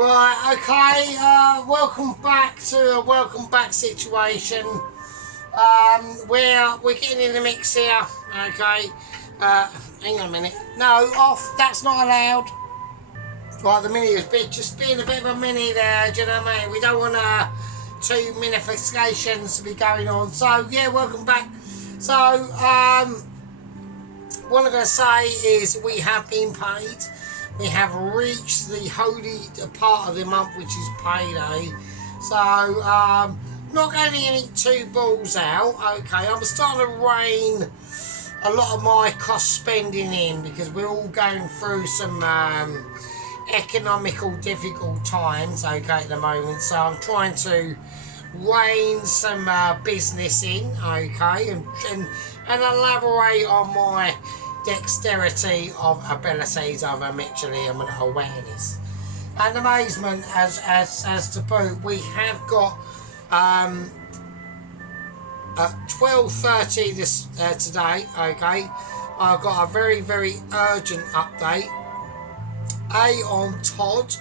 Right, okay, welcome back to a welcome back situation. We're getting in the mix here, okay. Hang on a minute. No, off, that's not allowed. Right, the mini is just being a bit of a mini there, do you know what I mean? We don't want two minifications to be going on. So, yeah, welcome back. So, what I'm going to say is we have been paid. We have reached the holy part of the month, which is payday. So, not going to get two balls out. Okay, I'm starting to rein a lot of my cost spending in because we're all going through some economical difficult times, okay, at the moment. So I'm trying to rein some business in, okay, and elaborate on my dexterity of abilities of actually awareness and amazement as to boot. We have got at 12:30 this today, okay. I've got a very urgent update on Todd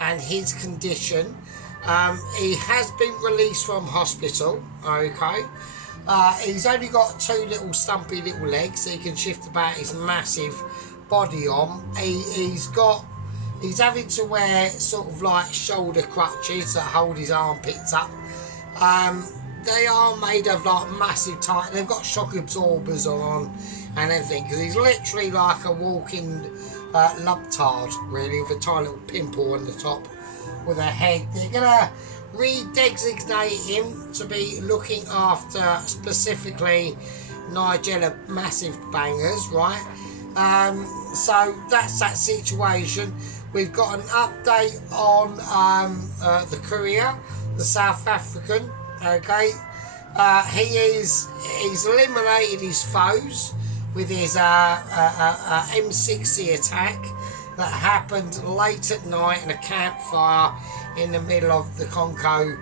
and his condition. He has been released from hospital, okay. He's only got two little stumpy little legs, so he can shift about his massive body on. He's having to wear sort of like shoulder crutches that hold his armpits up. They are made of like massive tight. They've got shock absorbers on and everything, because he's literally like a walking lump-tard, really, with a tiny little pimple on the top with a head. They're gonna redesignate him to be looking after specifically Nigella Massive Bangers, right? So that's that situation. We've got an update on the Courier, the South African, okay. He's eliminated his foes with his M60 attack that happened late at night in a campfire in the middle of the Congo,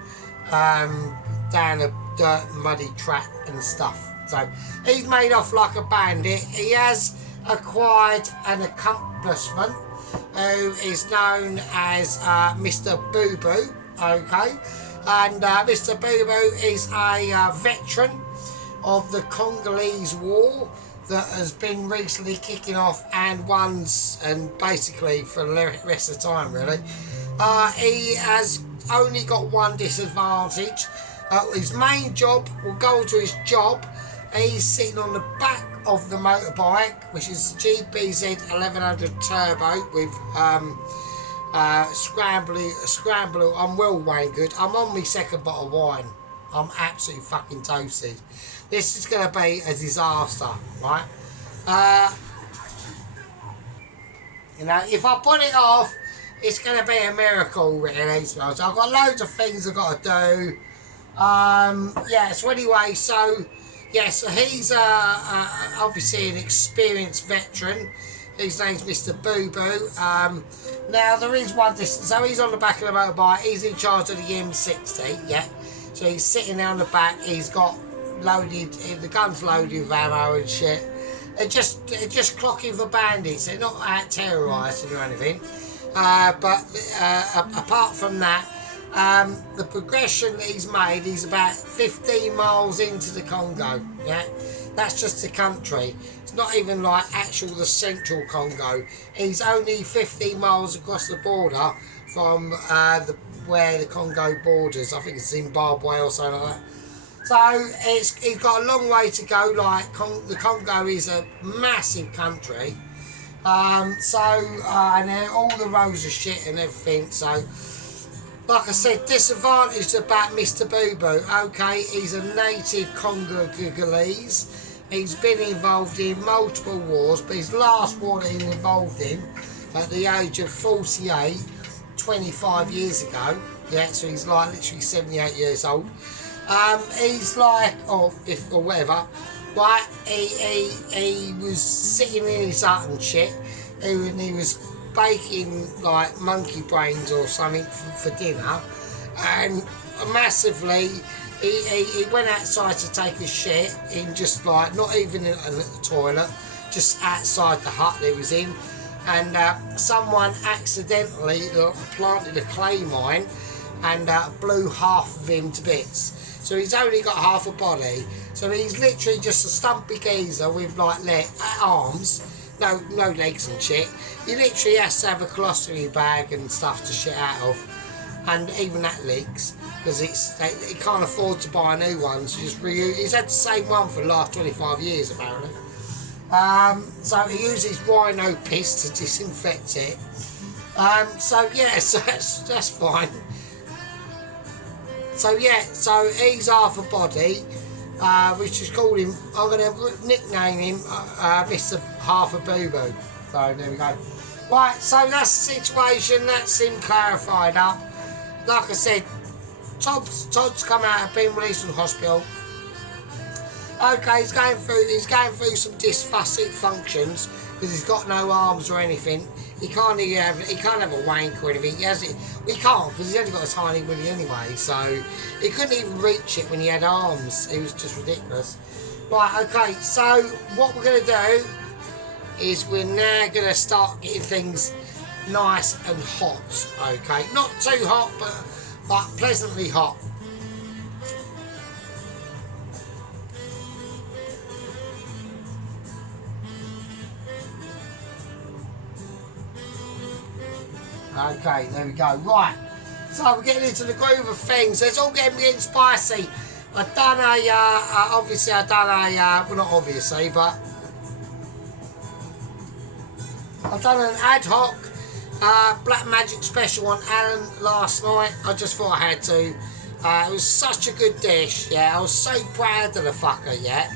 down a dirt muddy track and stuff. So he's made off like a bandit. He has acquired an accomplishment who is known as Mr. Boo Boo, okay. And Mr. Boo Boo is a veteran of the Congolese War that has been recently kicking off and basically for the rest of the time, really. He has only got one disadvantage. His main job will go to his job. He's sitting on the back of the motorbike, which is GBZ 1100 Turbo with scramble. I'm well, Wayne good. I'm on my second bottle of wine. I'm absolutely fucking toasted. This is going to be a disaster, right? You know, if I put it off, it's going to be a miracle, really. So I've got loads of things I've got to do. Yeah, so anyway, so he's obviously an experienced veteran. His name's Mr. Boo Boo. Now, there is one distance. So he's on the back of the motorbike. He's in charge of the M60, yeah. So he's sitting there on the back. He's got loaded, the gun's loaded with ammo and shit. They're just clocking for bandits. They're not out terrorising or anything. But apart from that, the progression that he's made, he's about 15 miles into the Congo, yeah. That's just the country. It's not even like actual the central Congo. He's only 15 miles across the border from where the Congo borders. I think it's Zimbabwe or something like that. So he's got a long way to go. Like the Congo is a massive country. And all the roads are shit and everything. So, like I said, disadvantaged about Mr. Boo Boo. Okay, he's a native Congolese. He's been involved in multiple wars, but his last war that he was involved in at the age of 48, 25 years ago, yeah, so he's like literally 78 years old. He's like, or whatever, right, he was sitting in his hut and shit, and he was baking like monkey brains or something for dinner, and massively, he went outside to take a shit in just like, not even in the toilet, just outside the hut that he was in, and someone accidentally planted a clay mine and blew half of him to bits. So he's only got half a body. So he's literally just a stumpy geezer with like arms, no legs and shit. He literally has to have a colostomy bag and stuff to shit out of, and even that leaks because he can't afford to buy a new one. So just he's had the same one for the last 25 years apparently. So he uses rhino piss to disinfect it. So yeah, so that's fine. So yeah, so he's half a body, which is called him, I'm going to nickname him Mr. Half a Boo Boo. So there we go. Right, so that's the situation, that's him clarified up. Like I said, Todd's come out, been released from hospital. Okay, he's going through some dysphasic functions because he's got no arms or anything. He can't have a wank or anything. He can't because he's only got a tiny willy anyway. So he couldn't even reach it when he had arms. It was just ridiculous. Right, okay. So what we're going to do is we're now going to start getting things nice and hot. Okay, not too hot, but pleasantly hot. Okay, there we go. Right, so we're getting into the groove of things. It's all getting spicy. I've done well, not obviously, but I've done an ad hoc Black Magic special on Alan last night. I just thought I had to. It was such a good dish. Yeah, I was so proud of the fucker. Yeah,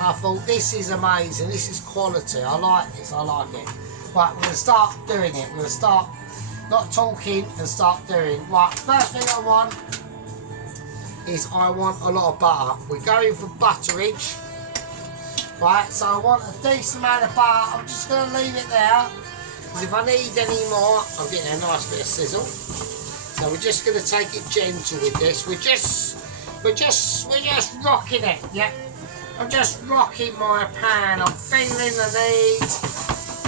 I thought this is amazing. This is quality. I like this. I like it. Right, we're gonna start doing it. We're gonna start. Not talking and start doing. Right, first thing I want is I want a lot of butter. We're going for butterage. Right, so I want a decent amount of butter. I'm just going to leave it there because if I need any more, I'm getting a nice bit of sizzle. So we're just going to take it gentle with this. We're just rocking it. Yeah, I'm just rocking my pan. I'm feeling the need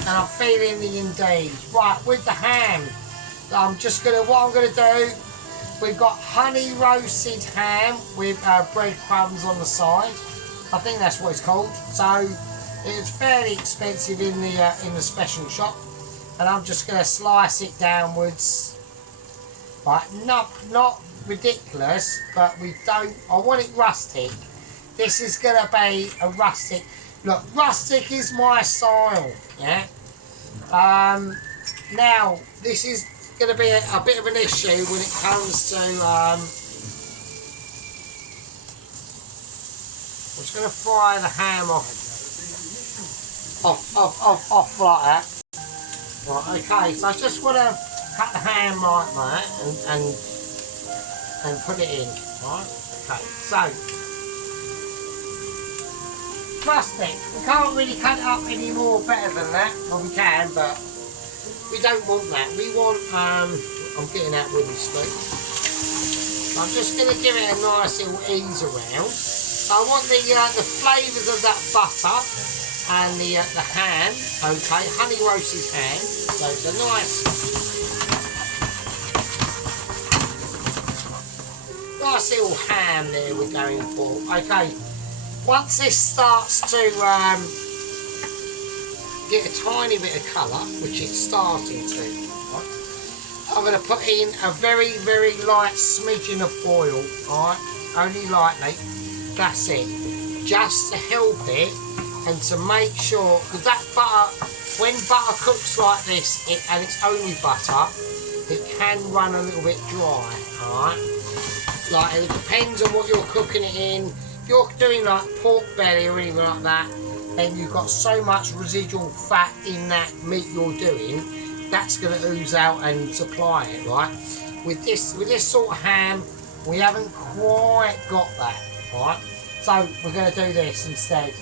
and I'm feeling the indeed. Right, with the ham. What I'm gonna do, we've got honey roasted ham with breadcrumbs on the side. I think that's what it's called. So it's fairly expensive in the special shop, and I'm just gonna slice it downwards. Right, not ridiculous, but I want it rustic. This is gonna be a rustic. Look, rustic is my style. Yeah. Now this is going to be a bit of an issue when it comes to I'm just going to fry the ham off like that. Right, okay, so I just want to cut the ham like that and put it in. Right, okay, so rustic. We can't really cut it up any more better than that. Well, we can, but we don't want that. We want, I'm getting out with my spoon. I'm just going to give it a nice little ease around. So I want the flavours of that butter and the ham, okay, honey roasted ham. So it's a nice little ham there we're going for. Okay, once this starts to get a tiny bit of colour, which it's starting to, right, I'm going to put in a very, very light smidgen of oil, alright, only lightly, that's it, just to help it and to make sure, because that butter, when butter cooks like this, and it's only butter, it can run a little bit dry, alright, like it depends on what you're cooking it in. If you're doing like pork belly or anything like that, then you've got so much residual fat in that meat you're doing, that's going to ooze out and supply it, right? With this sort of ham, we haven't quite got that, right? So we're going to do this instead,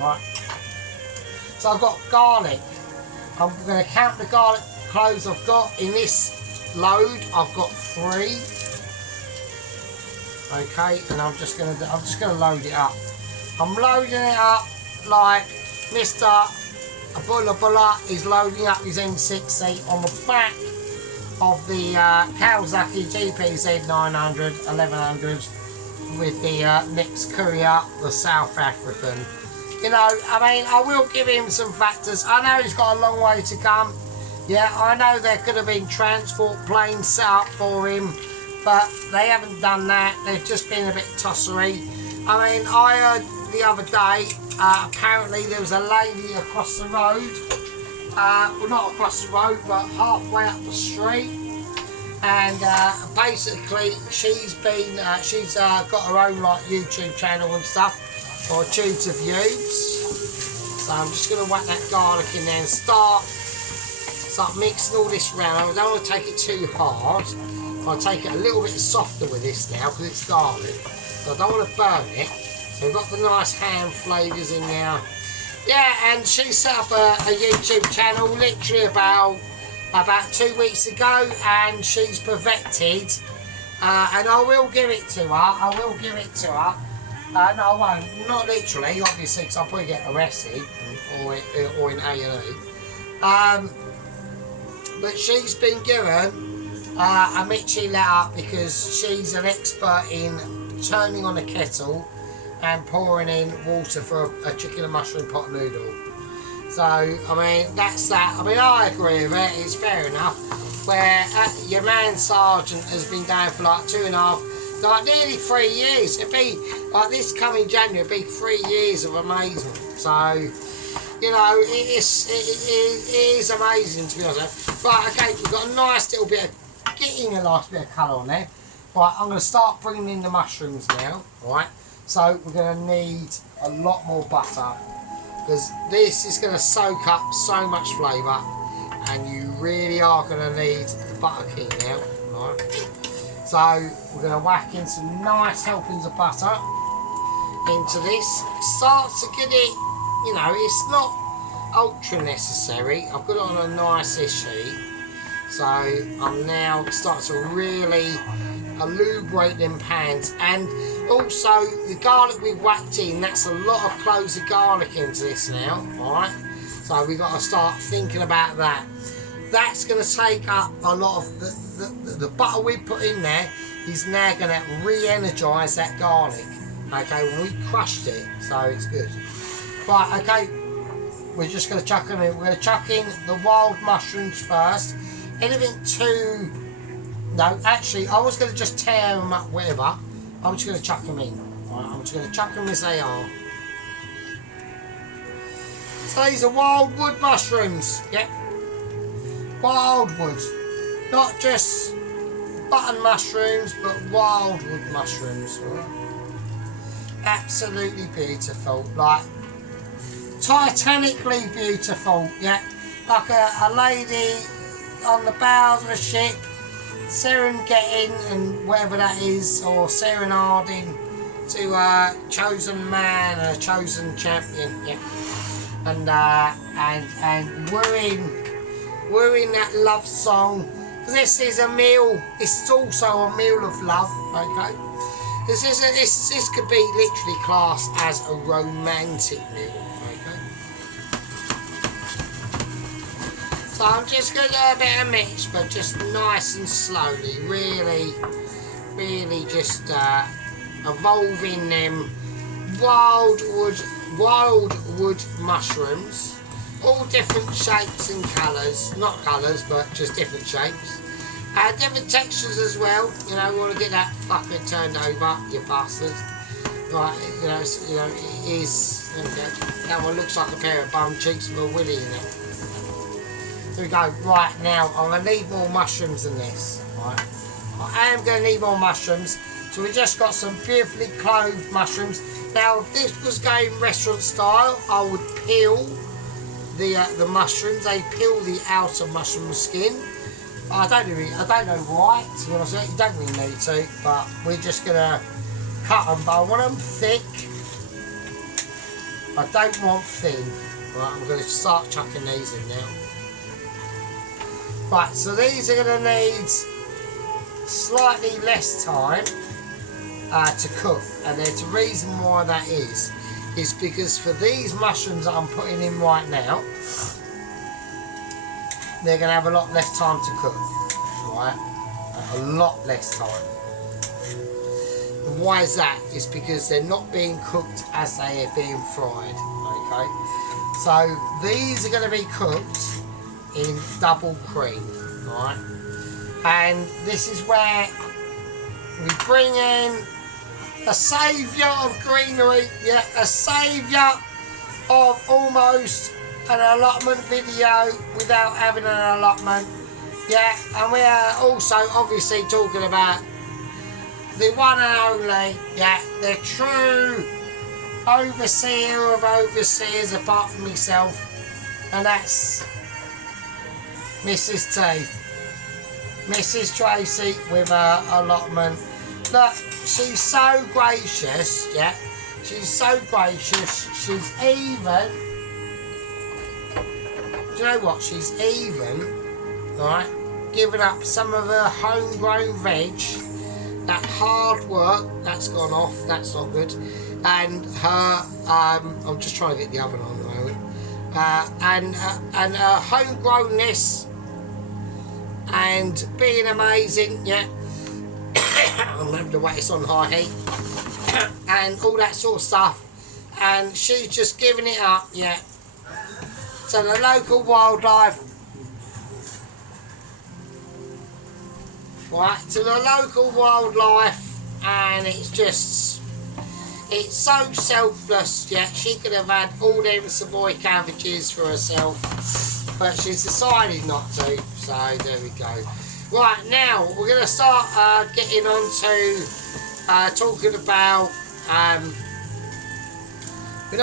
right? So I've got garlic. I'm going to count the garlic cloves I've got in this load. I've got 3. Okay, and I'm just going to load it up. I'm loading it up like Mr. Abdullah Bulla is loading up his M60 on the back of the Kawasaki GPZ 900 1100 with the next courier, the South African. You know, I mean, I will give him some factors. I know he's got a long way to come. Yeah, I know there could have been transport planes set up for him, but they haven't done that. They've just been a bit tossery. I mean, I heard the other day, apparently there was a lady across the road, well, not across the road, but halfway up the street, and basically she's got her own like YouTube channel and stuff, or Tutor Views. So I'm just going to whack that garlic in there and start mixing all this round. I don't want to take it too hard. I'll take it a little bit softer with this now because it's garlic. So I don't want to burn it. So we've got the nice ham flavours in there. Yeah, and she set up a YouTube channel literally about 2 weeks ago, and she's perfected. And I will give it to her. I will give it to her. No, I won't. Not literally, obviously, because I'll probably get arrested or in A&E. But she's been given a Michi let up because she's an expert in turning on a kettle and pouring in water for a chicken and mushroom pot noodle. So, I mean, that's that. I mean, I agree with it, it's fair enough. Where your man Sergeant has been down for like 2.5, like nearly 3 years. It'd be, like this coming January, it'd be 3 years of amazement. So, you know, it is amazing, to be honest. Right, okay, we've got a nice little bit of, getting a nice bit of colour on there. Right, I'm going to start bringing in the mushrooms now, right? So we're going to need a lot more butter, because this is going to soak up so much flavour, and you really are going to need the butter king now, right? So we're going to whack in some nice helpings of butter into this. Start to get it, you know, it's not ultra necessary. I've got it on a nice sheet, so I'm now starting to really lubricate them pans. And also the garlic we've whacked in, that's a lot of cloves of garlic into this now, alright? So we've got to start thinking about that. That's going to take up a lot of the butter we put in there is now going to re-energise that garlic, okay, when we crushed it, so it's good. Right, okay, we're just going to chuck them in. We're going to chuck in the wild mushrooms first. Anything too... No, actually, I was going to just tear them up, whatever. I'm just going to chuck them in. Right, I'm just going to chuck them as they are. So these are wild wood mushrooms. Yep. Wildwood. Not just button mushrooms, but wildwood mushrooms. Right? Absolutely beautiful. Like, titanically beautiful. Yeah. Like a lady on the bows of a ship, serenading and whatever that is, or serenading to a chosen man, a chosen champion, yeah, and wooing that love song. This is a meal. This is also a meal of love. Okay, this could be literally classed as a romantic meal. So I'm just going to do a bit of mix, but just nice and slowly, really just evolving them wild wood mushrooms, all different shapes and colours, not colours, but just different shapes, different textures as well. You know, we want to get that fucker turned over, you bastard. Right, you know, it is. Okay, that one looks like a pair of bum cheeks with a willy in it. There we go. Right, now I'm going to need more mushrooms than this. Right, I am going to need more mushrooms. So we just got some beautifully clove mushrooms. Now, if this was going restaurant style, I would peel the mushrooms. They peel the outer mushroom skin. I don't know why. To be honest with you, you don't really need to, but we're just going to cut them. But I want them thick. I don't want thin. Right, I'm going to start chucking these in now. Right, so these are going to need slightly less time to cook, and there's a reason why that is. is because for these mushrooms that I'm putting in right now, they're going to have a lot less time to cook, right? A lot less time. And why is that? It's because they're not being cooked as they are being fried, okay? So these are going to be cooked in double cream, right? And this is where we bring in a saviour of greenery, yeah, a saviour of almost an allotment video without having an allotment, yeah, and we are also obviously talking about the one and only, yeah, the true overseer of overseers apart from myself, and that's Mrs. T. Mrs. Tracy with her allotment. Look, she's so gracious, yeah, she's so gracious, she's even, do you know what, she's even, right, giving up some of her homegrown veg. That hard work, that's gone off, that's not good. And her, I'm just trying to get the oven on at the moment. And her homegrownness and being amazing, yeah. I'm having to wait, it's on high heat. And all that sort of stuff. And she's just giving it up, yeah. So the local wildlife, right, to the local wildlife, and it's just, it's so selfless, yeah. She could have had all them Savoy cabbages for herself, but she's decided not to, so there we go. Right, now we're going to start getting on to talking about, we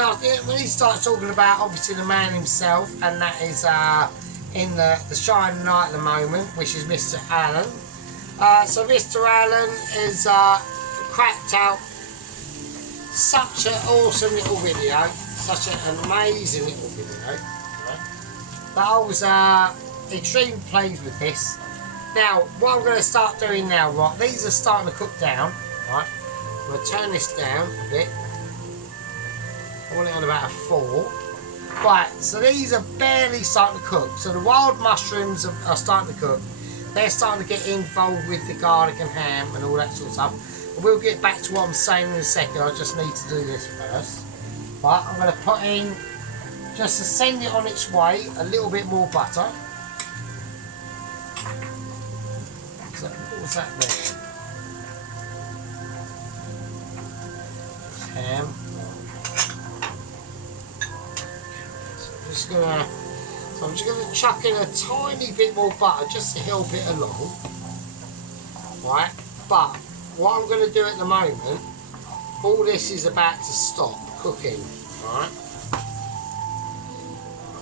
need to start talking about obviously the man himself, and that is in the shining light at the moment, which is Mr. Allen. So Mr. Allen is cracked out such an awesome little video, such an amazing little video, right? That I was extremely pleased with this. Now, what I'm going to start doing now, right, these are starting to cook down, right? I'm going to turn this down a bit. I want it on about a 4. Right, so these are barely starting to cook. So the wild mushrooms are starting to cook. They're starting to get involved with the garlic and ham and all that sort of stuff. And we'll get back to what I'm saying in a second. I just need to do this first. Right, I'm going to put in, just to send it on its way, a little bit more butter. What was that there? Ham. So I'm just going to chuck in a tiny bit more butter just to help it along, right? But what I'm going to do at the moment, all this is about to stop cooking, right?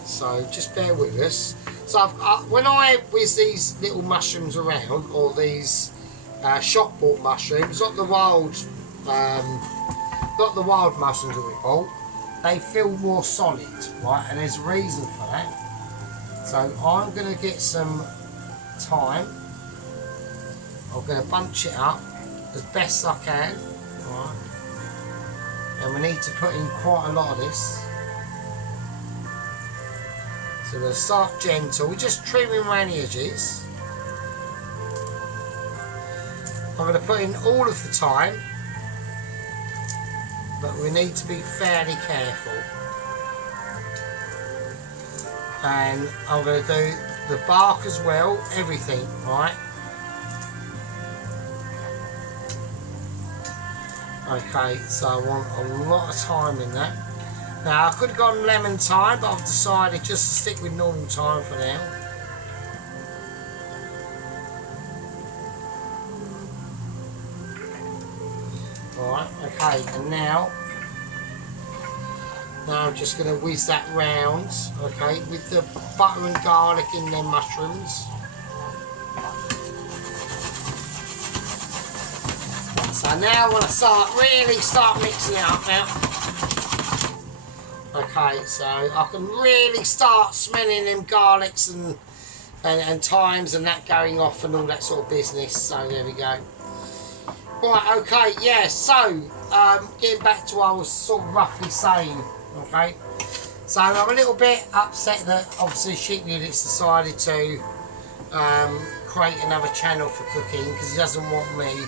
So just bear with us. So when I whiz these little mushrooms around, or these shop bought mushrooms, not the wild mushrooms that we bought, they feel more solid, right? And there's a reason for that. So I'm going to get some thyme. I'm going to bunch it up as best I can, right? And we need to put in quite a lot of this. So we're going to start gentle. We're just trimming around the edges. I'm going to put in all of the thyme, but we need to be fairly careful. And I'm going to do the bark as well, everything, right? Okay, so I want a lot of thyme in that. Now I could have gone lemon thyme, but I've decided just to stick with normal thyme for now. Alright, okay, and now I'm just going to whiz that round, okay, with the butter and garlic in them mushrooms. So now I want to really start mixing it up now. Okay, so I can really start smelling them garlics and thymes and that going off and all that sort of business. So there we go. Right, okay, yeah, so getting back to what I was sort of roughly saying, okay? So I'm a little bit upset that obviously Sheep Unit's decided to create another channel for cooking because he doesn't want me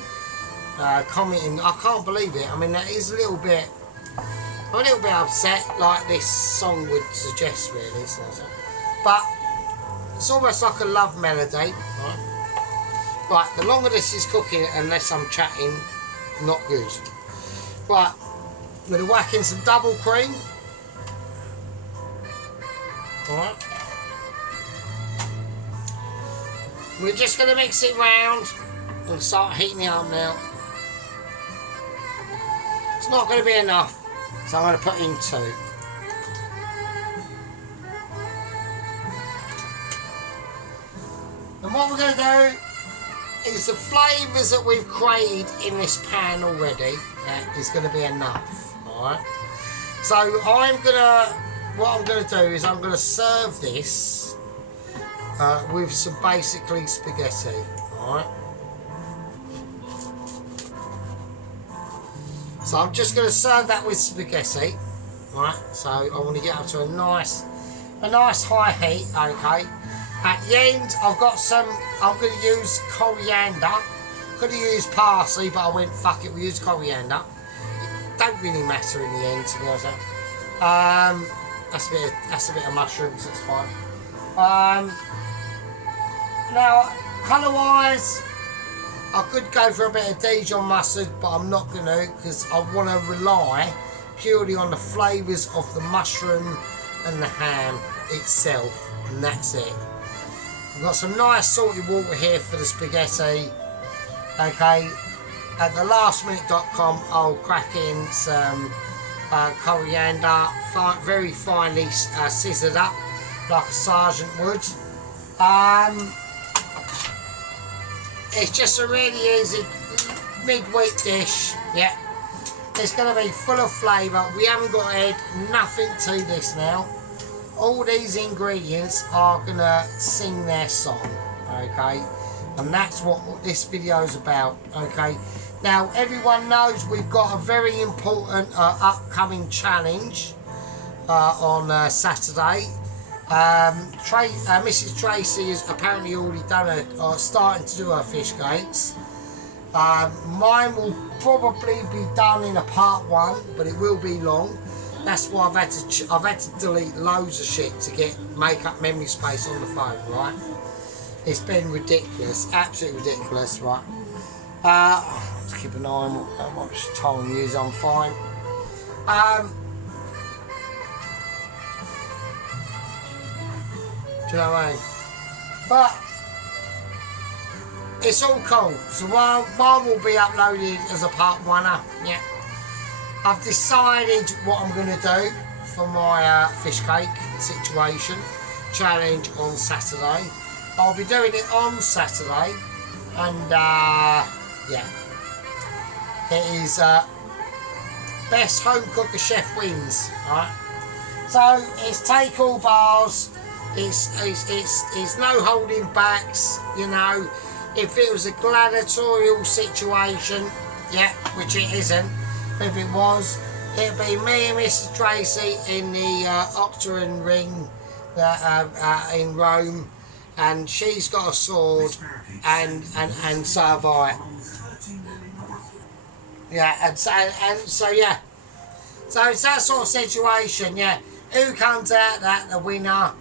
commenting. I can't believe it. I mean, that is I'm a little bit upset, like this song would suggest, really. But it's almost like a love melody, right? Right, the longer this is cooking, unless I'm chatting, not good. Right, I'm going to whack in some double cream. Alright. We're just going to mix it round and start heating it up now. It's not going to be enough, so I'm going to put in 2. And what we're going to do is the flavours that we've created in this pan already is going to be enough. Alright. So what I'm going to do is I'm going to serve this with some basically spaghetti. Alright. So I'm just going to serve that with spaghetti. Right. So I want to get up to a nice high heat. Okay. At the end, I'm going to use coriander. Could have used parsley, but I went, fuck it, we use coriander. It don't really matter in the end, to be honest. That's a bit of mushrooms, that's fine. Now, colour-wise, I could go for a bit of Dijon mustard, but I'm not going to, because I want to rely purely on the flavours of the mushroom and the ham itself, and that's it. I've got some nice salty water here for the spaghetti. Okay, at thelastminute.com I'll crack in some coriander, very finely scissored up like a sergeant would. It's just a really easy mid-week dish. Yeah, it's going to be full of flavour. We haven't got to add nothing to this now. All these ingredients are going to sing their song, okay? And that's what this video is about, okay? Now, everyone knows we've got a very important upcoming challenge on Saturday. Mrs. Tracy has apparently already done starting to do her fish cakes. Mine will probably be done in a part 1, but it will be long. That's why I've had to delete loads of shit to make up memory space on the phone, right? It's been ridiculous, absolutely ridiculous, right? Let's keep an eye on how much time we use. I'm fine. Do you know what I mean? But it's all cool. So one will be uploaded as a part 1-er. Yeah. I've decided what I'm going to do for my fish cake situation challenge on Saturday. I'll be doing it on Saturday, and yeah, it is best home cooker chef wins. Right, so it's take all bars. It's no holding backs. You know, if it was a gladiatorial situation, yeah, which it isn't. If it was, it'd be me and Mrs. Tracy in the Octagon ring in Rome, and she's got a sword, and so have I. Yeah, and so yeah. So it's that sort of situation. Yeah, who comes out that the winner?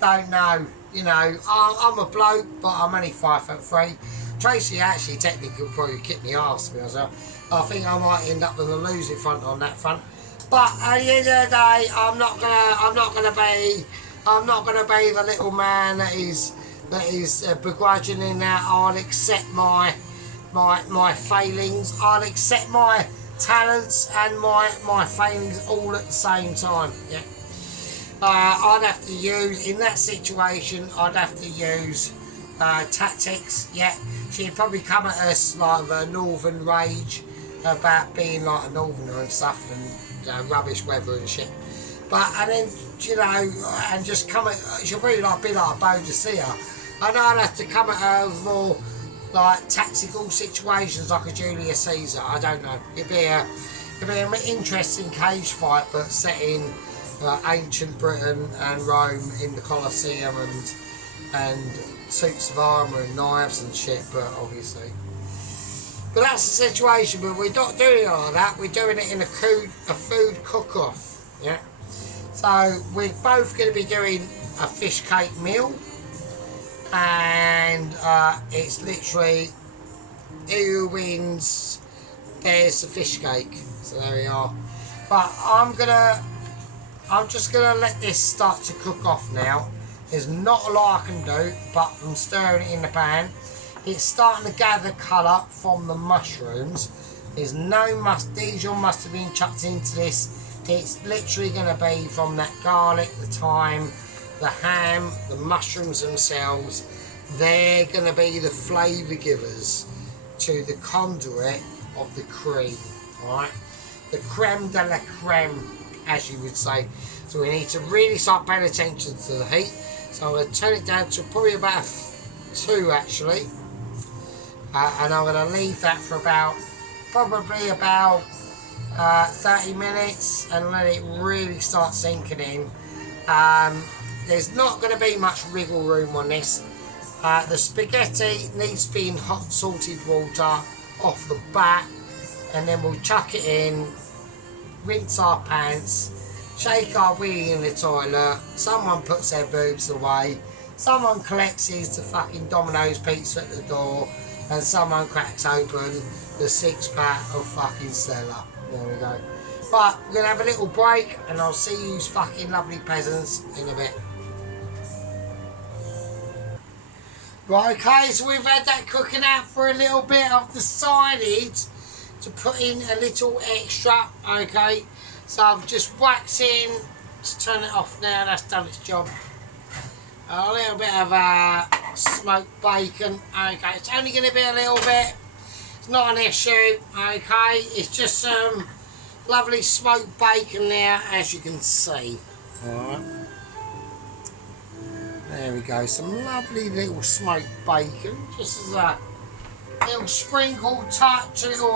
Don't know. You know, I'm a bloke, but I'm only 5'3". Tracy actually technically will probably kick me arse, because I think I might end up with a losing front on that front. But at the end of the day, I'm not gonna be the little man that is begrudging in that. I'll accept my failings. I'll accept my talents and my failings all at the same time. Yeah. I'd have to use, in that situation, I'd have to use tactics. Yeah. She'd probably come at us like a northern rage about being like a northerner and stuff, and rubbish weather and shit. And then, you know, and just come at, she'll really be like a Boadicea. And I'd have to come at her with more like tactical situations like a Julius Caesar. I don't know. It'd It'll be an interesting cage fight, but set in ancient Britain and Rome in the Colosseum and suits of armour and knives and shit, but obviously. But that's the situation, but we're not doing it like that, we're doing it in a food cook-off, yeah? So we're both going to be doing a fish cake meal, and it's literally who wins, there's the fish cake, so there we are. But I'm just going to let this start to cook off now. There's not a lot I can do apart from stirring it in the pan. It's starting to gather colour from the mushrooms. There's no Dijon mustard being chucked into this. It's literally going to be from that garlic, the thyme, the ham, the mushrooms themselves. They're going to be the flavour givers to the conduit of the cream. Alright? The creme de la creme, as you would say. So we need to really start paying attention to the heat. So I'm going to turn it down to probably about 2 actually. And I'm going to leave that for probably about 30 minutes and let it really start sinking in. There's not going to be much wriggle room on this. The spaghetti needs to be in hot salted water off the bat, and then we'll chuck it in, rinse our pants, shake our wee in the toilet, someone puts their boobs away, someone collects the fucking Domino's pizza at the door, and someone cracks open the 6-pack of fucking Stella. There we go. But we're going to have a little break, and I'll see you fucking lovely peasants in a bit. Right, okay, so we've had that cooking out for a little bit. I've decided to put in a little extra, okay. So I've just waxed in, just turn it off now, that's done its job. A little bit of smoked bacon, okay. It's only going to be a little bit, it's not an issue, okay. It's just some lovely smoked bacon there, as you can see. Alright. There we go, some lovely little smoked bacon, just as a little sprinkle touch, a little,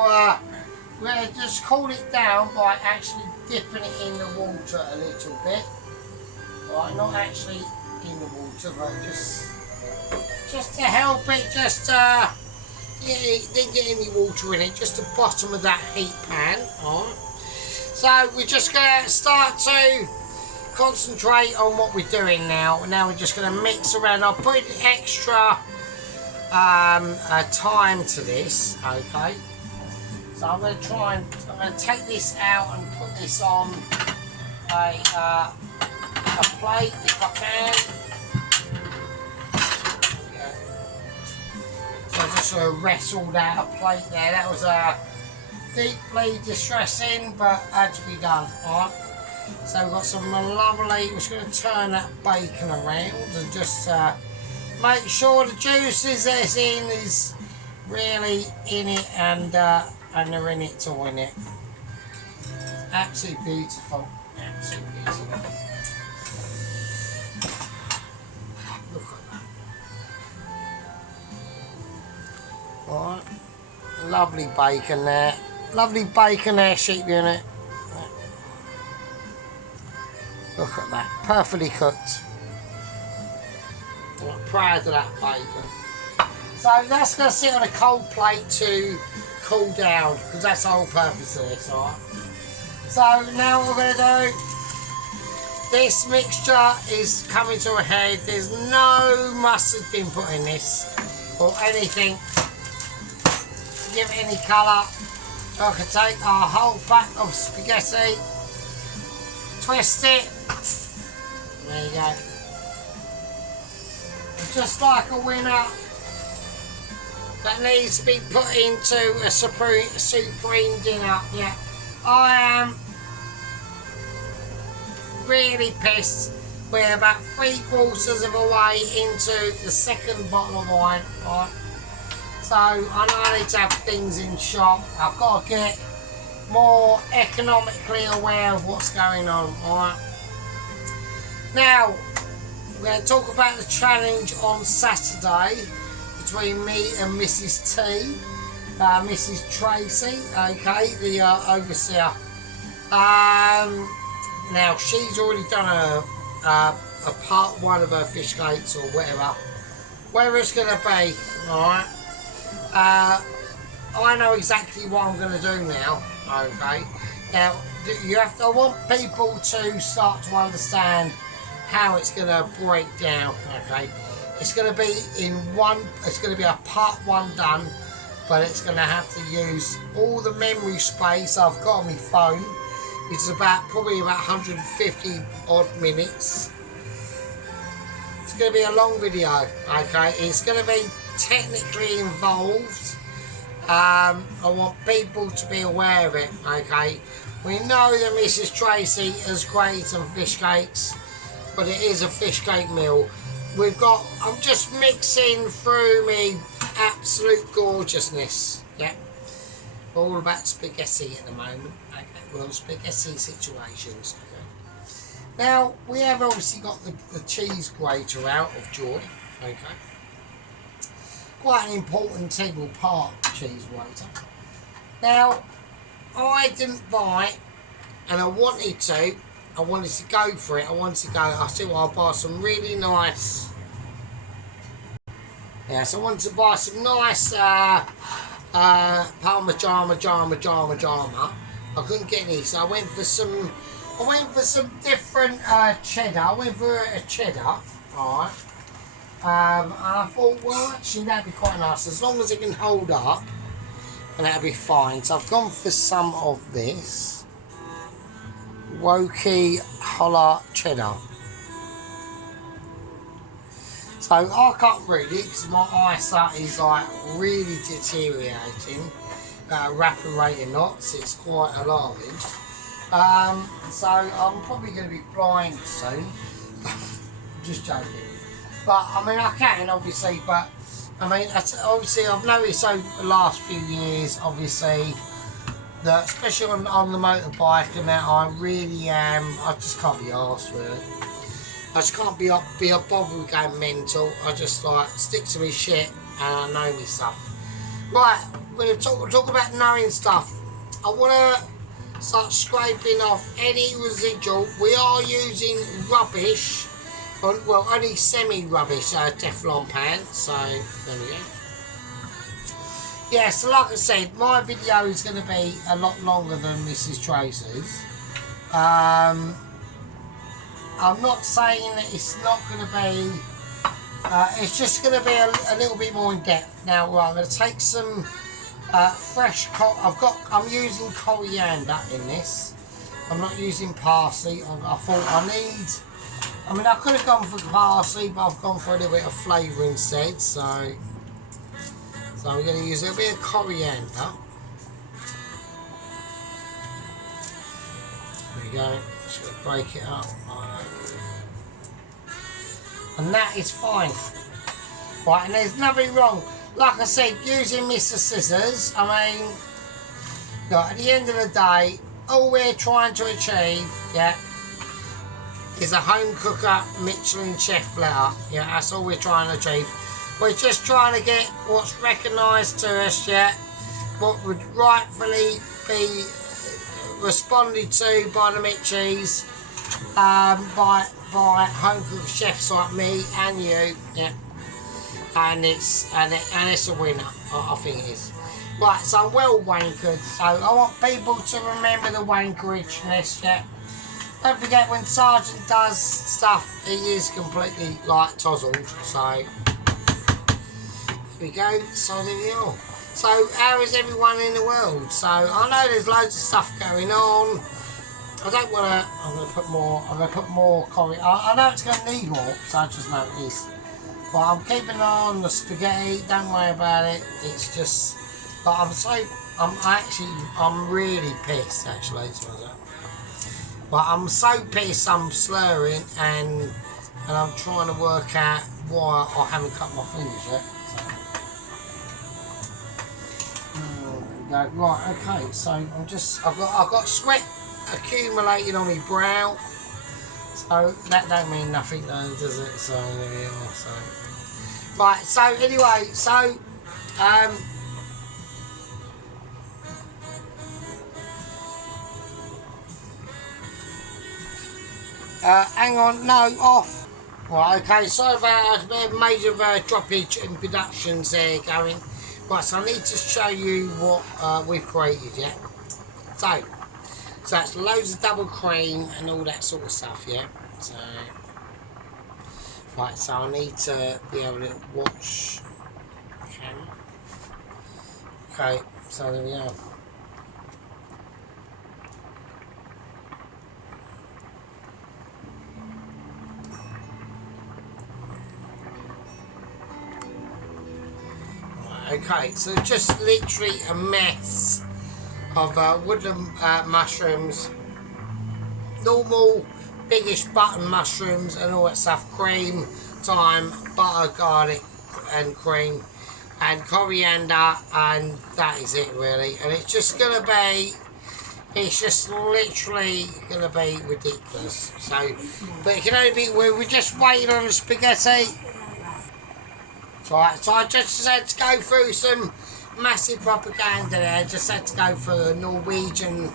we're going to just cool it down by actually dipping it in the water a little bit. Right, not actually in the water, but just to help it, didn't get any water in it, just the bottom of that heat pan. Alright. So we're just going to start to concentrate on what we're doing now. Now we're just going to mix around. I'll put extra time to this, okay. So I'm going to take this out and put this on a plate if I can. Okay. So I just sort of wrestled out a plate there. That was deeply distressing, but had to be done. Alright. So we've got some lovely, we're just going to turn that bacon around and just make sure the juices that's in is really in it, and they're in it to win it. Absolutely beautiful. Absolutely beautiful. Look at that. Alright. Lovely bacon there. Lovely bacon there, sheep unit. Look at that. Perfectly cooked. I'm proud of that bacon. So that's going to sit on a cold plate to cool down, because that's the whole purpose of this, alright? So now what we're going to do, this mixture is coming to a head. There's no mustard been put in this, or anything to give it any colour. So I can take our whole pack of spaghetti, twist it, there you go. Just like a winner, that needs to be put into a supreme dinner. Yeah, I am really pissed. We're about 3/4 of the way into the second bottle of wine, right? So I know I need to have things in shop. I've got to get more economically aware of what's going on, alright? Now, we're going to talk about the challenge on Saturday between me and Mrs. T. Mrs. Tracy, okay, the overseer. Now she's already done a part 1 of her fish gates or whatever it's going to be. All right. I know exactly what I'm going to do now. Okay. Now I want people to start to understand how it's going to break down. Okay. It's going to be it's going to be a part 1 done, but it's going to have to use all the memory space I've got on my phone, which is probably about 150 odd minutes. It's going to be a long video, okay? It's going to be technically involved. I want people to be aware of it, okay? We know that Mrs. Tracy has created some fish cakes, but it is a fish cake meal. I'm just mixing through me absolute gorgeousness, yeah? All about spaghetti at the moment, okay? Well, spaghetti situations, okay? Now, we have obviously got the cheese grater out of Joy, okay? Quite an important integral part of cheese grater. Now, I didn't buy, and I wanted to go for it. I said, well, I'll buy some really nice. Yes, I wanted to buy some nice Parmigiano. I couldn't get any, so I went for some different cheddar. I went for a cheddar, alright. And I thought, well, actually, that'd be quite nice as long as it can hold up, and that'd be fine. So I've gone for some of this Woki Holler cheddar. So I can't read it because my eyesight is like really deteriorating, rapid rate of knots. It's quite alarming. So I'm probably going to be blind soon. Just joking. But I mean, I can obviously, but I mean, obviously I've noticed over the last few years, obviously, that especially on the motorbike and that, I just can't be arsed really. I just can't be bothered with going mental. I just like stick to my shit and I know my stuff. Right, we're going to talk about knowing stuff. I want to start scraping off any residual. We are using rubbish. Well, only semi-rubbish Teflon pan, so there we go. Yeah, so like I said, my video is going to be a lot longer than Mrs. Tracy's. I'm not saying that it's not going to be, it's just going to be a little bit more in depth. Now, right, I'm going to take some fresh, I'm using coriander in this. I'm not using parsley. I thought I could have gone for parsley, but I've gone for a little bit of flavour instead, so I'm going to use a bit of coriander. There we go, just going to break it up. And that is fine. Right, and there's nothing wrong. Like I said, using Mr. Scissors, I mean, look, at the end of the day, all we're trying to achieve, yeah, is a home cooker Michelin chef letter. Yeah, that's all we're trying to achieve. We're just trying to get what's recognised to us, yeah, what would rightfully be responded to by the Mitchies, by home cooked chefs like me and you, yeah. And it's a winner, I think it is. Right, so I'm well wankered, so I want people to remember the wankerishness, yeah. Don't forget when Sergeant does stuff, he is completely like tozzled, so here we go, so there we are. So how is everyone in the world? So I know there's loads of stuff going on. I don't want to, I'm going to put more coriander. I know it's going to need more, so I just know it is. But I'm keeping on the spaghetti, don't worry about it. It's just, but I'm really pissed actually. But I'm so pissed I'm slurring and I'm trying to work out why I haven't cut my fingers yet. So. Right, okay, so I've got sweat accumulating on my brow. So that don't mean nothing though, does it? So there we are. So right, so anyway, so Hang on, no, off. Right, okay, sorry about a major droppage in productions there going. Right, so I need to show you what we've created, yeah? So that's loads of double cream and all that sort of stuff, yeah? So, right, so I need to be able to watch camera. Okay, so there we go. Okay, so just literally a mess of woodland mushrooms, normal biggish button mushrooms and all that stuff, cream, thyme, butter, garlic and cream and coriander, and that is it really. And it's just gonna be, it's just literally gonna be ridiculous. So, but it can only be, we're just waiting on the spaghetti. Right, so I just had to go through some massive propaganda there. Just had to go through a Norwegian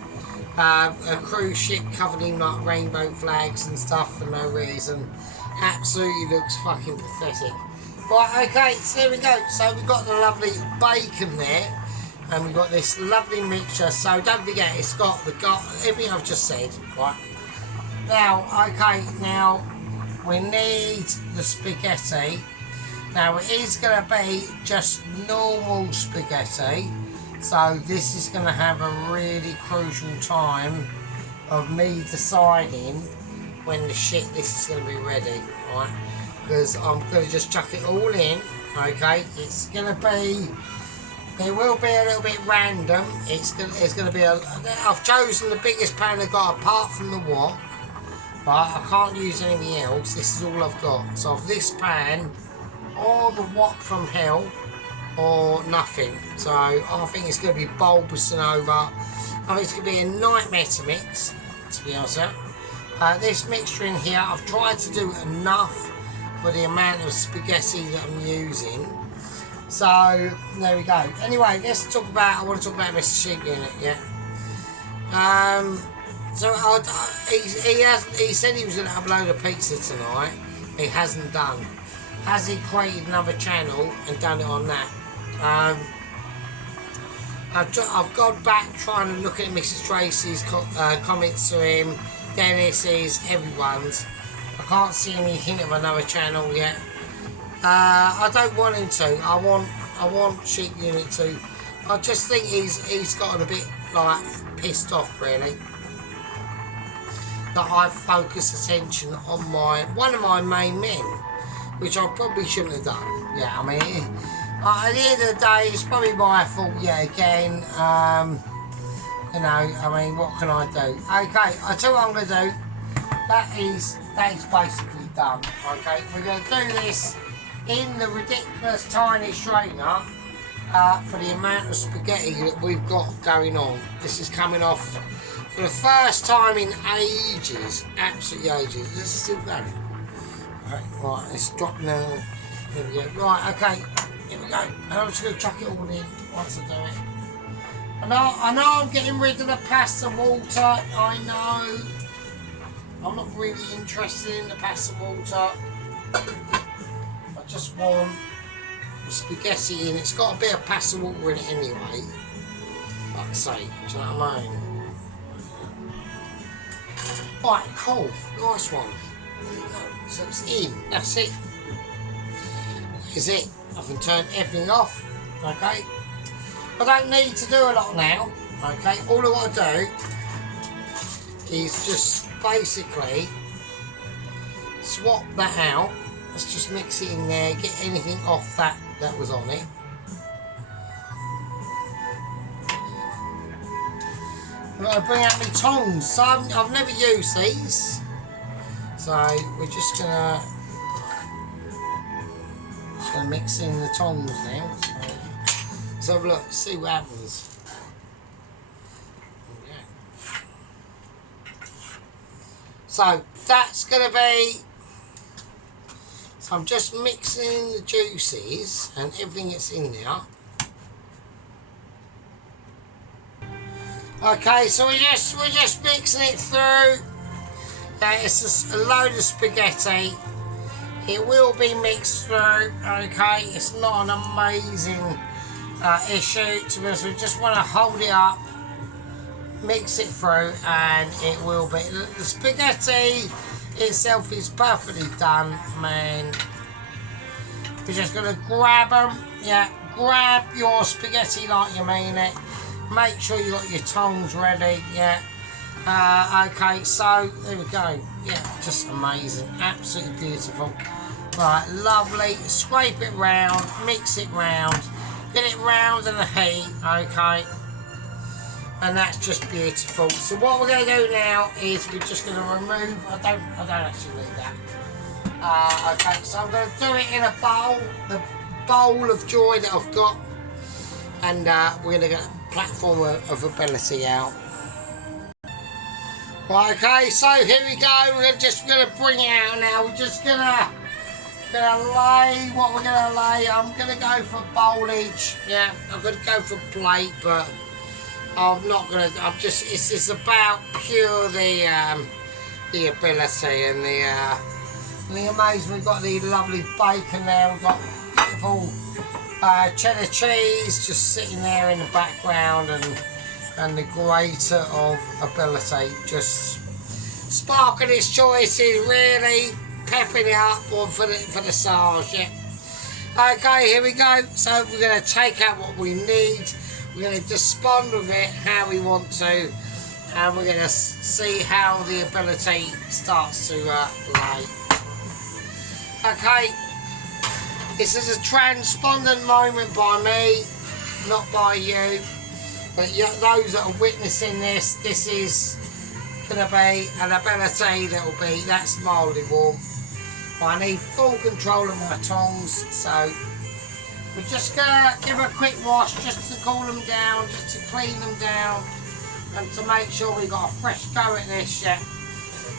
a cruise ship covered in like rainbow flags and stuff for no reason. Absolutely looks fucking pathetic. Right, okay, so there we go. So we've got the lovely bacon there, and we've got this lovely mixture. So don't forget, it's got everything I've just said. Right. Now, okay, now we need the spaghetti. Now it is going to be just normal spaghetti, so this is going to have a really crucial time of me deciding when this is going to be ready, right? Because I'm going to just chuck it all in, okay? It's going to be, it will be a little bit random. It's going to be I've chosen the biggest pan I've got apart from the wok, right? I can't use anything else. This is all I've got. So this pan, or the wok from hell, or nothing. So I think it's going to be bulbous and over. I think it's going to be a nightmare to mix, to be honest. This mixture in here, I've tried to do enough for the amount of spaghetti that I'm using. So there we go. Anyway, let's talk about, I want to talk about Mr. Sheep Unit, yeah. So he said he was going to upload a pizza tonight. He hasn't done. Has he created another channel and done it on that? I've gone back trying to look at Mrs. Tracy's comments to him, Dennis's, everyone's. I can't see any hint of another channel yet. I don't want him to. I want Sheep Unit to. I just think he's gotten a bit like pissed off really. That I've focused attention on one of my main men, which I probably shouldn't have done. Yeah, I mean, at the end of the day, it's probably my fault. Yeah, again, you know, I mean, what can I do? Okay, I tell you what I'm going to do. That is basically done. Okay, we're going to do this in the ridiculous tiny strainer for the amount of spaghetti that we've got going on. This is coming off for the first time in ages, absolutely ages. This is still going. Right, it's dropped now. Here we go. Right, okay, here we go. And I'm just going to chuck it all in once I do it. I know I'm getting rid of the pasta water. I know. I'm not really interested in the pasta water. I just want the spaghetti in. It's got a bit of pasta water in it anyway. Like I say, do you know what I mean? Right, cool. Nice one. There you go. So it's in, that's it. Is it. I can turn everything off, okay? I don't need to do a lot now, okay? All I want to do is just basically swap that out. Let's just mix it in there, get anything off that was on it. I'm going to bring out my tongs. So I've never used these. So we're just gonna mix in the tongs now. So let's have a look, see what happens. Okay. So that's gonna be. So I'm just mixing the juices and everything that's in there. Okay, so we're just mixing it through. it's just a load of spaghetti. It will be mixed through, okay? It's not an amazing issue, to be honest. We just want to hold it up, mix it through, and it will be. The spaghetti itself is perfectly done, man. We're just going to grab them, yeah. Grab your spaghetti like you mean it. Make sure you got your tongs ready, yeah. Okay, so there we go. Yeah, just amazing, absolutely beautiful. Right, lovely. Scrape it round, mix it round, get it round in the heat, okay. And that's just beautiful. So what we're going to do now is we're just going to remove. I don't actually need that. Okay, so I'm going to do it in a bowl, the bowl of joy that I've got, and we're going to get a platform of ability out. Right, okay, so here we go. We're going to bring it out now. We're just gonna lay what we're gonna lay. I'm gonna go for bowlage. Yeah, I'm gonna go for plate, but I'm not gonna. It's about pure the ability and the amazement. We've got the lovely bacon there. We've got beautiful cheddar cheese just sitting there in the background, and the grater of ability just sparking its choices, really pepping it up for the sauce, yeah. Okay, here we go. So we're going to take out what we need. We're going to despond with it how we want to, and we're going to see how the ability starts to lay. Okay, this is a transpondent moment by me, not by you. But those that are witnessing this is going to be an ability that will be, that's mildly warm. But I need full control of my tongs, so we're just going to give a quick wash just to cool them down, just to clean them down, and to make sure we've got a fresh go at this, yeah.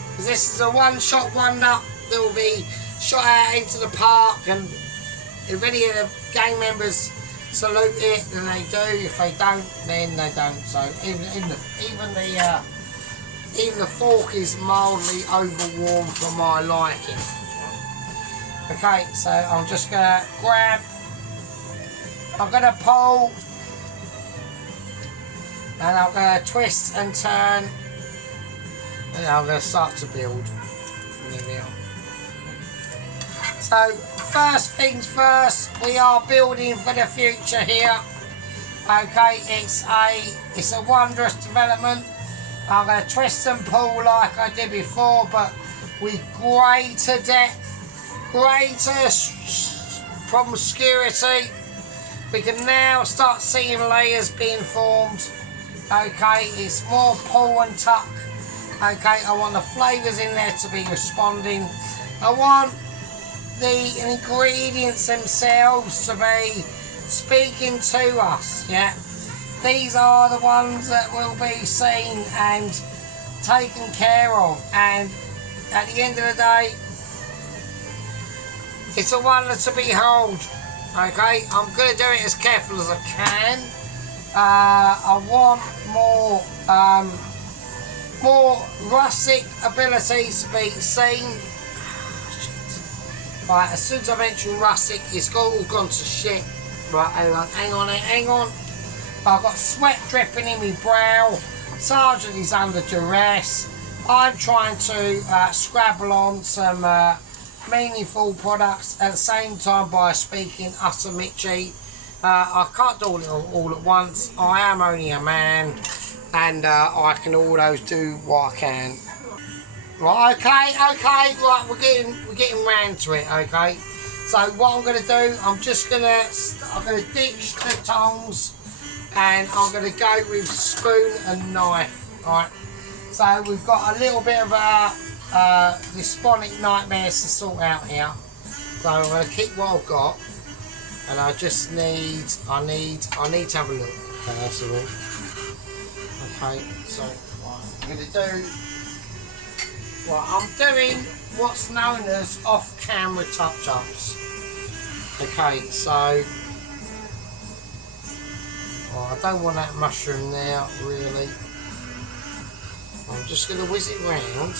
Because this is a one-shot wonder that will be shot out into the park, and if any of the gang members salute it, then they do. If they don't, then they don't. So even the fork is mildly over warm for my liking. Okay, so I'm just gonna grab. I'm gonna pull, and I'm gonna twist and turn, and I'm gonna start to build. There we are. So first things first, we are building for the future here. Okay, it's a wondrous development. I'm going to twist and pull like I did before, but with greater depth, greater promiscuity. We can now start seeing layers being formed. Okay, it's more pull and tuck. Okay, I want the flavours in there to be responding. I want the ingredients themselves to be speaking to us, yeah. These are the ones that will be seen and taken care of, and at the end of the day, it's a wonder to behold. Okay, I'm going to do it as careful as I can. I want more rustic abilities to be seen. Right, as soon as I mention rustic, it's all gone to shit. Right, hang on. I've got sweat dripping in my brow. Sergeant is under duress. I'm trying to scrabble on some meaningful products at the same time by speaking utter Mitchy. I can't do it all at once. I am only a man, and I can always do what I can. Right, okay, right, we're getting round to it, okay. So what I'm gonna do, I'm gonna ditch the tongs, and I'm gonna go with spoon and knife. Right. So we've got a little bit of dysphonic nightmares to sort out here. So I'm gonna keep what I've got, and I need to have a look first of all. Okay, so right, I'm doing what's known as off-camera touch-ups. Okay, so I don't want that mushroom there, really. I'm just going to whiz it round.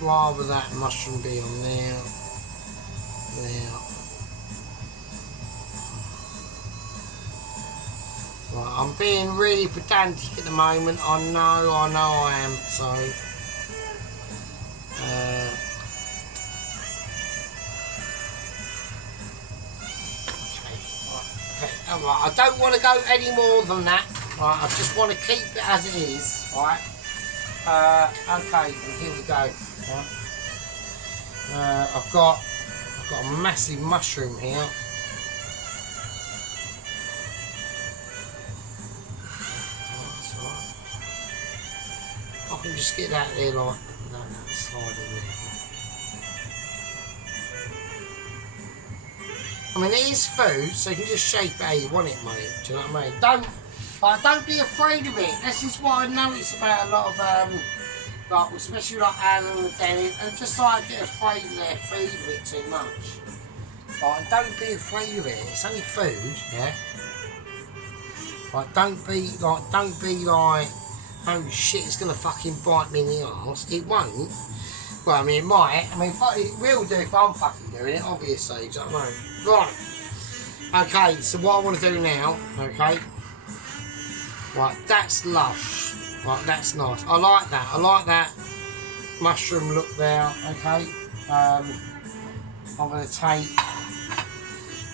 rather that mushroom be on there. There. Right, I'm being really pedantic at the moment. I know I am. So, right, I don't want to go any more than that. Right, I just want to keep it as it is. Right. Okay, and here we go. Right. I've got a massive mushroom here. I can just get that there like that slider there. I mean, it is food, so you can just shape it how you want it, mate. Do you know what I mean? Don't be afraid of it. This is what I notice about a lot of like, especially like Alan and Danny, and just like get afraid of their food a bit too much. Like, don't be afraid of it. It's only food, yeah. Like, don't be like, oh shit, it's gonna fucking bite me in the arse. It won't. Well, I mean, it might. I mean, it will do if I'm fucking doing it, obviously. Do you know what I mean? Right. Okay, so what I want to do now, okay. Right, that's lush. Right, that's nice. I like that. I like that mushroom look there, okay. I'm going to take,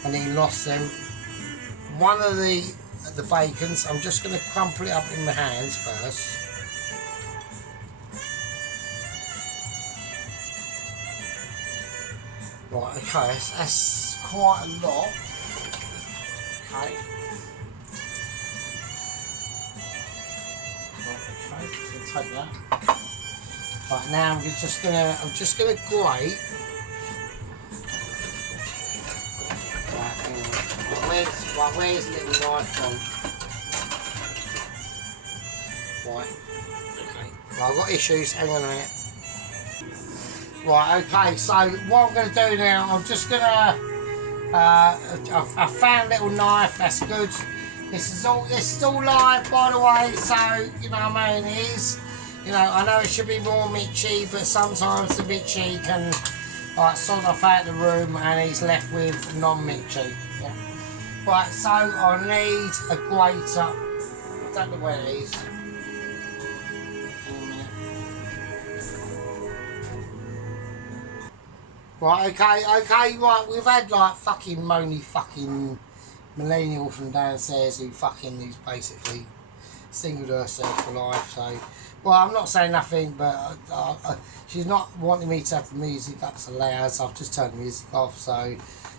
and he lost them. One of the bacons, I'm just going to crumple it up in my hands first. Right, okay, that's quite a lot. Okay. Right, okay, so take that. Right, now I'm just gonna grate. Right, where's the little knife from? Right, okay. Right, I've got issues, hang on a minute. Right, okay, so what I'm going to do now, I'm just going to, I found a little knife, that's good. This is all live, by the way, so, you know what I mean, it is, you know, I know it should be more Mitchy, but sometimes the Mitchy can, like, sort off out the room and he's left with non-Mitchy, yeah. Right, so I need a grater, I don't know where it is. Right, okay, right, we've had like fucking moany fucking millennial from downstairs who's basically singled herself for life, so, well, I'm not saying nothing, but she's not wanting me to have the music up so loud, so I've just turned the music off, so,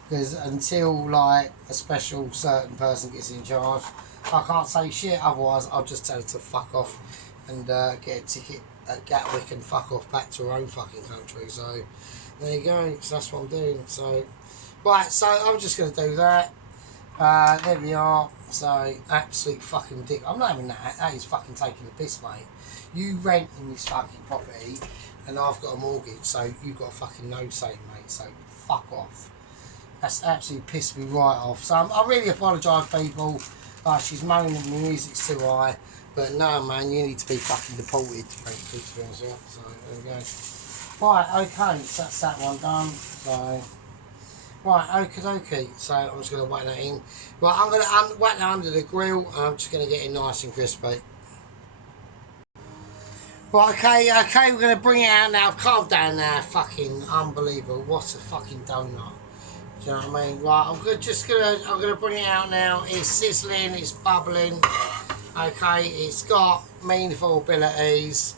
because until like a special certain person gets in charge, I can't say shit, otherwise I'll just tell her to fuck off and get a ticket at Gatwick and fuck off back to her own fucking country, so there you go, because that's what I'm doing. So, right, so I'm just going to do that. There we are. So, absolute fucking dick. I'm not even that. That is fucking taking the piss, mate. You rent in this fucking property, and I've got a mortgage, so you've got a fucking no say, mate. So, fuck off. That's absolutely pissed me right off. So, I really apologise, people. She's moaning the music's too high. But no, man, you need to be fucking deported, frankly, to be honest with you. So, there we go. Right, okay, so that's that one done. So, right, okie dokie. So I'm just going to whack that in. Right, I'm going to whack that under the grill. And I'm just going to get it nice and crispy. Right, okay, we're going to bring it out now. Calm down now, fucking unbelievable. What a fucking donut. Do you know what I mean? Right, I'm going to bring it out now. It's sizzling, it's bubbling. Okay, it's got meaningful abilities.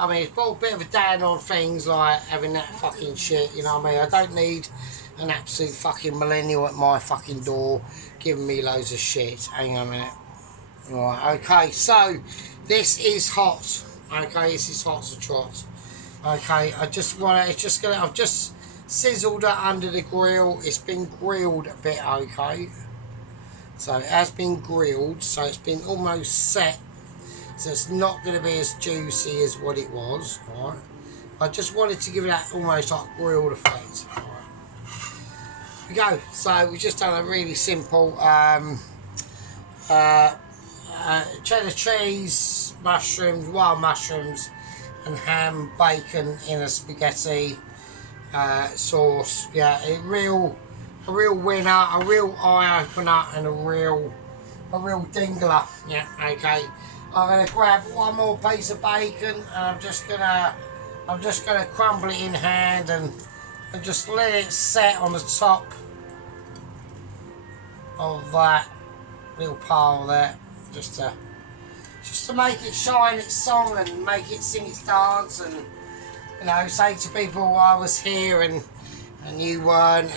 I mean, it's brought a bit of a down on things like having that fucking shit, you know what I mean? I don't need an absolute fucking millennial at my fucking door giving me loads of shit. Hang on a minute. Right, okay, so this is hot. Okay, this is hot as a trot. Okay, I've just sizzled it under the grill. It's been grilled a bit, okay? So it has been grilled, so it's been almost set. So it's not going to be as juicy as what it was, right? I just wanted to give it that almost like grilled effect, right? Here we go. So we've just done a really simple cheddar cheese, mushrooms, wild mushrooms, and ham bacon in a spaghetti sauce. Yeah, a real winner, a real eye opener, and a real dingler. Yeah, okay. I'm gonna grab one more piece of bacon, and I'm just gonna crumble it in hand and just let it set on the top of that little pile there, just to make it shine its song and make it sing its dance, and you know, say to people I was here and you weren't,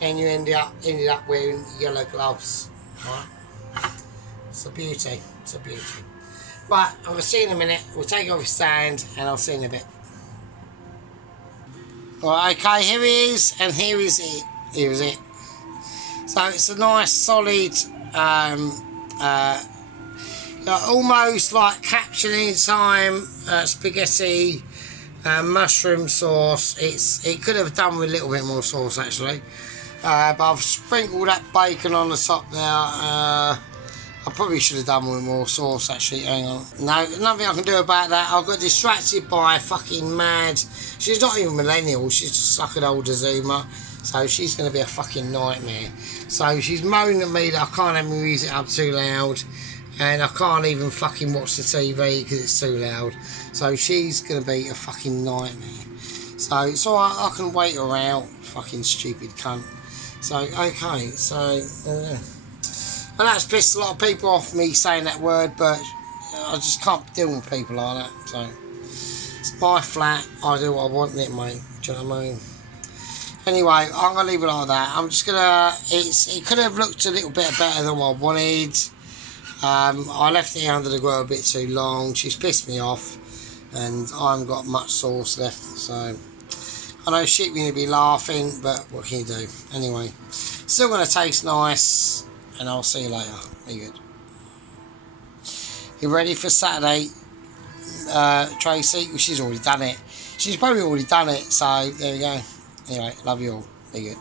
and you ended up wearing yellow gloves. Right? It's a beauty. It's a beauty. Right, I'm gonna see you in a minute. We'll take off your stand, and I'll see you in a bit. Right, okay, here he is, and here is it. Here is it. So it's a nice solid, almost like capturing time spaghetti mushroom sauce. It could have done with a little bit more sauce actually, but I've sprinkled that bacon on the top there. I probably should have done with more sauce actually. Hang on. No, nothing I can do about that. I got distracted by a fucking mad. She's not even millennial. She's just like an older Zoomer. So she's going to be a fucking nightmare. So she's moaning at me that I can't have my music up too loud, and I can't even fucking watch the TV because it's too loud. So she's going to be a fucking nightmare. So it's alright, I can wait her out, fucking stupid cunt. So, okay, so, and that's pissed a lot of people off me saying that word, but I just can't deal with people like that. So, it's my flat, I do what I want in it, mate. Do you know what I mean? Anyway, I'm going to leave it like that. I'm just going to... It could have looked a little bit better than what I wanted. I left it under the grill a bit too long. She's pissed me off. And I haven't got much sauce left. So, I know she's going to be laughing, but what can you do? Anyway, still going to taste nice. And I'll see you later. Be good. You ready for Saturday, Tracy? Well, she's already done it. She's probably already done it. So, there we go. Anyway, love you all. Be good.